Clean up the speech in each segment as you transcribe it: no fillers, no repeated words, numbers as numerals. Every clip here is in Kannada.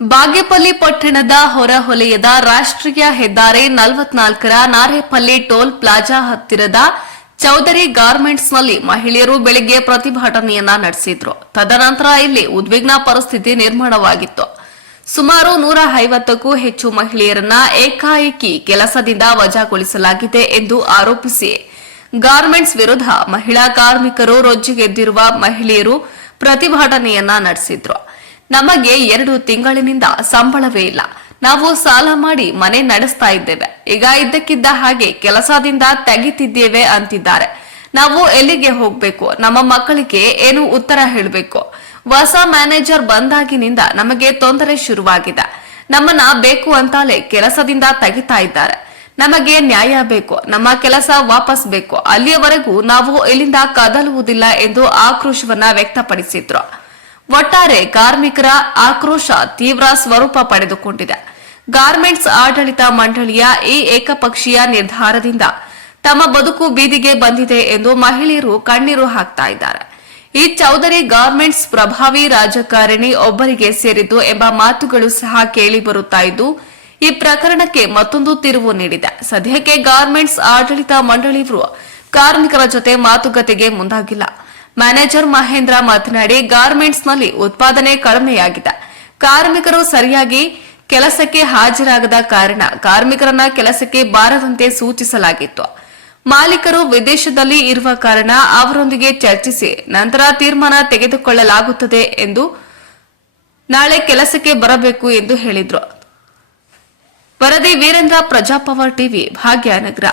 ಬಾಗೇಪಲ್ಲಿ ಪಟ್ಟಣದ ಹೊರವಲಯದ ರಾಷ್ಟ್ರೀಯ ಹೆದ್ದಾರಿ 44ರ ನಾರೇಪಲ್ಲಿ ಟೋಲ್ ಪ್ಲಾಜಾ ಹತ್ತಿರದ ಚೌಧರಿ ಗಾರ್ಮೆಂಟ್ಸ್ನಲ್ಲಿ ಮಹಿಳೆಯರು ಬೆಳಗ್ಗೆ ಪ್ರತಿಭಟನೆಯನ್ನ ನಡೆಸಿದ್ರು. ತದನಂತರ ಇಲ್ಲಿ ಉದ್ವಿಗ್ನ ಪರಿಸ್ಥಿತಿ ನಿರ್ಮಾಣವಾಗಿತ್ತು. ಸುಮಾರು 150ಕ್ಕೂ ಹೆಚ್ಚು ಮಹಿಳೆಯರನ್ನ ಏಕಾಏಕಿ ಕೆಲಸದಿಂದ ವಜಾಗೊಳಿಸಲಾಗಿದೆ ಎಂದು ಆರೋಪಿಸಿ ಗಾರ್ಮೆಂಟ್ಸ್ ವಿರುದ್ಧ ಮಹಿಳಾ ಕಾರ್ಮಿಕರು ರೊಚ್ಚಿಗೆದ್ದಿರುವ ಮಹಿಳೆಯರು ಪ್ರತಿಭಟನೆಯನ್ನ ನಡೆಸಿದ್ರು. ನಮಗೆ 2 ತಿಂಗಳಿನಿಂದ ಸಂಬಳವೇ ಇಲ್ಲ. ನಾವು ಸಾಲ ಮಾಡಿ ಮನೆ ನಡೆಸ್ತಾ ಇದ್ದೇವೆ. ಈಗ ಇದ್ದಕ್ಕಿದ್ದ ಹಾಗೆ ಕೆಲಸದಿಂದ ತೆಗಿತಿದ್ದೇವೆ ಅಂತಿದ್ದಾರೆ. ನಾವು ಎಲ್ಲಿಗೆ ಹೋಗ್ಬೇಕು? ನಮ್ಮ ಮಕ್ಕಳಿಗೆ ಏನು ಉತ್ತರ ಹೇಳಬೇಕು? ಹೊಸ ಮ್ಯಾನೇಜರ್ ಬಂದಾಗಿನಿಂದ ನಮಗೆ ತೊಂದರೆ ಶುರುವಾಗಿದೆ. ನಮ್ಮನ್ನ ಬೇಕು ಅಂತಾಲೆ ಕೆಲಸದಿಂದ ತೆಗಿತಾ ಇದ್ದಾರೆ. ನಮಗೆ ನ್ಯಾಯ ಬೇಕು. ನಮ್ಮ ಕೆಲಸ ವಾಪಸ್ ಬೇಕು. ಅಲ್ಲಿಯವರೆಗೂ ನಾವು ಇಲ್ಲಿಂದ ಕದಲುವುದಿಲ್ಲ ಎಂದು ಆಕ್ರೋಶವನ್ನ ವ್ಯಕ್ತಪಡಿಸಿದ್ರು. ಒಟ್ಟಾರೆ ಕಾರ್ಮಿಕರ ಆಕ್ರೋಶ ತೀವ್ರ ಸ್ವರೂಪ ಪಡೆದುಕೊಂಡಿದೆ. ಗಾರ್ಮೆಂಟ್ಸ್ ಆಡಳಿತ ಮಂಡಳಿಯ ಈ ಏಕಪಕ್ಷೀಯ ನಿರ್ಧಾರದಿಂದ ತಮ್ಮ ಬದುಕು ಬೀದಿಗೆ ಬಂದಿದೆ ಎಂದು ಮಹಿಳೆಯರು ಕಣ್ಣೀರು ಹಾಕ್ತಾ ಇದ್ದಾರೆ. ಈ ಚೌಧರಿ ಗಾರ್ಮೆಂಟ್ಸ್ ಪ್ರಭಾವಿ ರಾಜಕಾರಣಿ ಒಬ್ಬರಿಗೆ ಸೇರಿದ್ದು ಎಂಬ ಮಾತುಗಳು ಸಹ ಕೇಳಿ ಬರುತ್ತಾ ಇದ್ದು, ಈ ಪ್ರಕರಣಕ್ಕೆ ಮತ್ತೊಂದು ತಿರುವು ನೀಡಿದೆ. ಸದ್ಯಕ್ಕೆ ಗಾರ್ಮೆಂಟ್ಸ್ ಆಡಳಿತ ಮಂಡಳಿಯವರು ಕಾರ್ಮಿಕರ ಜೊತೆ ಮಾತುಕತೆಗೆ ಮುಂದಾಗಿಲ್ಲ. ಮ್ಯಾನೇಜರ್ ಮಹೇಂದ್ರ ಮಾತನಾಡಿ, ಗಾರ್ಮೆಂಟ್ಸ್ನಲ್ಲಿ ಉತ್ಪಾದನೆ ಕಡಿಮೆಯಾಗಿದೆ. ಕಾರ್ಮಿಕರು ಸರಿಯಾಗಿ ಕೆಲಸಕ್ಕೆ ಹಾಜರಾಗದ ಕಾರಣ ಕಾರ್ಮಿಕರನ್ನ ಕೆಲಸಕ್ಕೆ ಬಾರದಂತೆ ಸೂಚಿಸಲಾಗಿತ್ತು. ಮಾಲೀಕರು ವಿದೇಶದಲ್ಲಿ ಇರುವ ಕಾರಣ ಅವರೊಂದಿಗೆ ಚರ್ಚಿಸಿ ನಂತರ ತೀರ್ಮಾನ ತೆಗೆದುಕೊಳ್ಳಲಾಗುತ್ತದೆ ಎಂದು ನಾಳೆ ಕೆಲಸಕ್ಕೆ ಬರಬೇಕು ಎಂದು ಹೇಳಿದ್ರು. ವರದಿ ವೀರೇಂದ್ರ, ಪ್ರಜಾಪವರ್ ಟಿವಿ, ಭಾಗ್ಯನಗರ.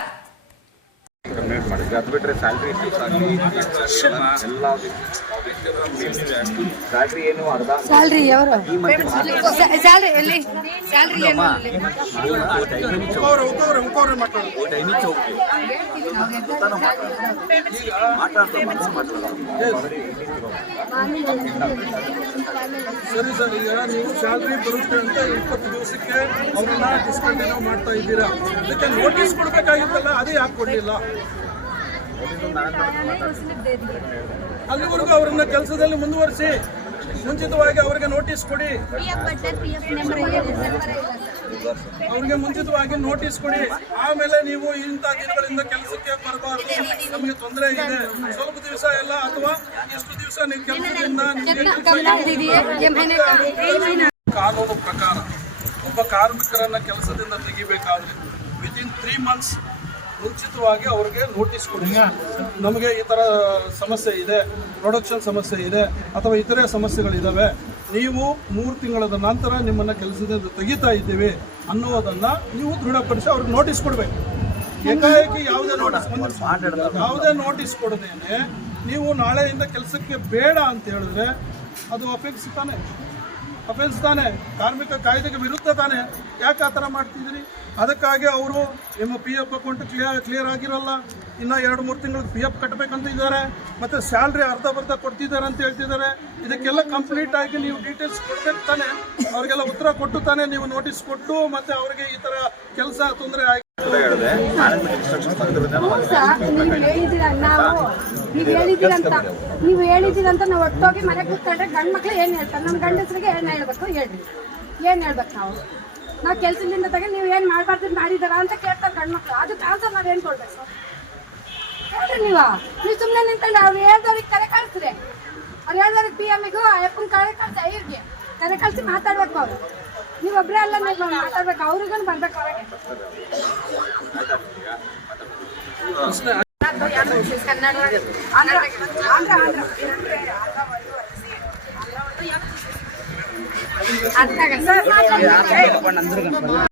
ಸ್ಯಾಲ್ರಿ ಸ್ಯಾಲ್ರಿ ಎಲ್ಲಿ ಸ್ಯಾಲ್ರಿ ಸರಿ ಸರ್, ಈಗ ನೀವು ಸ್ಯಾಲ್ರಿ ಬರುತ್ತೆ ಅಂತ 20 ದಿವಸಕ್ಕೆ ಅವ್ರನ್ನ ಡಿಸ್ಕಂಟಿನ್ಯೂ ಮಾಡ್ತಾ ಇದ್ದೀರಾ. ಅದಕ್ಕೆ ನೋಟಿಸ್ ಕೊಡ್ಬೇಕಾಗಿತ್ತಲ್ಲ, ಅದೇ ಯಾಕೆ ಕೊಡಲಿಲ್ಲ? ಅಲ್ಲಿವರೆಗೂ ಅವರನ್ನ ಕೆಲಸದಲ್ಲಿ ಮುಂದುವರಿಸಿ, ಮುಂಚಿತವಾಗಿ ಅವರಿಗೆ ನೋಟಿಸ್ ಕೊಡಿ. ಅವ್ರಿಗೆ ಮುಂಚಿತವಾಗಿ ನೋಟಿಸ್ ಕೊಡಿ. ಆಮೇಲೆ ನೀವು ಇಂಥ ದಿನಗಳಿಂದ ಕೆಲಸಕ್ಕೆ ಬರಬಾರ್ದು, ನಮಗೆ ತೊಂದರೆ ಇದೆ, ಸ್ವಲ್ಪ ದಿವಸ ಎಲ್ಲ ಅಥವಾ ಎಷ್ಟು ದಿವಸ ನೀವು ಕೆಲಸದಿಂದ ಕಾನೂನು ಪ್ರಕಾರ ಒಬ್ಬ ಕಾರ್ಮಿಕರನ್ನ ಕೆಲಸದಿಂದ ತೆಗಿಬೇಕಾದ್ರೆ ವಿತಿನ್ 3 months ಮುಂಚಿತವಾಗಿ ಅವರಿಗೆ ನೋಟಿಸ್ ಕೊಡಿ. ನಮಗೆ ಈ ಥರ ಸಮಸ್ಯೆ ಇದೆ, ಪ್ರೊಡಕ್ಷನ್ ಸಮಸ್ಯೆ ಇದೆ ಅಥವಾ ಇತರೆ ಸಮಸ್ಯೆಗಳಿದ್ದಾವೆ, ನೀವು 3 ತಿಂಗಳ ನಂತರ ನಿಮ್ಮನ್ನು ಕೆಲಸದಿಂದ ತೆಗಿತಾ ಇದ್ದೀವಿ ಅನ್ನೋದನ್ನು ನೀವು ದೃಢಪಡಿಸಿ ಅವ್ರಿಗೆ ನೋಟಿಸ್ ಕೊಡಬೇಕು. ಏಕಾಏಕಿ ಯಾವುದೇ ನೋಟಿಸ್ ಕೊಡದೇನೆ ನೀವು ನಾಳೆಯಿಂದ ಕೆಲಸಕ್ಕೆ ಬೇಡ ಅಂತ ಹೇಳಿದ್ರೆ ಅದು ಅಫೆನ್ಸ್ ತಾನೆ, ಕಾರ್ಮಿಕ ಕಾಯ್ದೆಗೆ ವಿರುದ್ಧ ತಾನೆ. ಯಾಕೆ ಆ ಥರ ಮಾಡ್ತಿದ್ದೀರಿ? ಅದಕ್ಕಾಗಿ ಅವರು ನಿಮ್ಮ PF ಅಕೌಂಟ್ ಕ್ಲಿಯರ್ ಆಗಿರೋಲ್ಲ, ಇನ್ನು 2-3 ತಿಂಗಳು PF ಕಟ್ಟಬೇಕಂತ ಇದ್ದಾರೆ, ಮತ್ತು ಸ್ಯಾಲ್ರಿ ಅರ್ಧ ಕೊಡ್ತಿದ್ದಾರೆ ಅಂತ ಹೇಳ್ತಿದ್ದಾರೆ. ಇದಕ್ಕೆಲ್ಲ ಕಂಪ್ಲೀಟ್ ಆಗಿ ನೀವು ಡೀಟೇಲ್ಸ್ ಕೊಡ್ಬೇಕು ತಾನೆ, ಅವ್ರಿಗೆಲ್ಲ ಉತ್ತರ ಕೊಟ್ಟು ತಾನೆ ನೀವು ನೋಟಿಸ್ ಕೊಟ್ಟು ಮತ್ತೆ ಅವರಿಗೆ ಈ ಥರ ಕೆಲಸ ತೊಂದರೆ ಆಗಿ ನೀವು ಹೇಳಿದ್ದೀರಂತ ನಾವು ಒಟ್ಟೋಗಿ ಮನೆ ಕೂತ್ಕೊಂಡ್ರೆ ಗಂಡು ಮಕ್ಳು ಏನು ಹೇಳ್ತಾರೆ? ನಮ್ಮ ಗಂಡಸರಿಗೆ ಏನು ಹೇಳ್ಬೇಕು ಹೇಳ್ರಿ, ಏನು ಹೇಳ್ಬೇಕು? ನಾವು ಕೆಲಸದಿಂದ ತಗೊಂಡು ನೀವು ಏನು ಮಾಡಬಾರ್ದು ಮಾಡಿದಾರ ಅಂತ ಕೇಳ್ತಾರೆ ಗಂಡು ಮಕ್ಳು. ಅದಕ್ಕೆ ಆನ್ಸರ್ ನಾವೇನು ಕೊಡ್ಬೇಕು ಹೇಳ್ರಿ? ನೀವು ಸುಮ್ಮನೆ ನಿಂತ್ಕೊಂಡು ಅವ್ರು ಹೇಳ್ದವ್ರಿಗೆ ಕರೆ ಕಳಿಸ್ರಿ. ಅವ್ರು ಹೇಳ್ದವ್ರಿಗೆ PM-ಗೂ ಅಯ್ಯಪ್ಪನ ಕರೆ ಕಳಿಸಿ, ಐರ್ಗೆ ಕರೆ ಕಳಿಸಿ ಮಾತಾಡ್ಬೇಕು. ಅವರು ನೀವು ಒಬ್ಬರೇ ಅಲ್ಲ ಮಾತಾಡ್ಬೇಕು, ಅವ್ರಿಗೂ ಬರ್ಬೇಕು ಹೊರಗೆ. ಕನ್ನಡ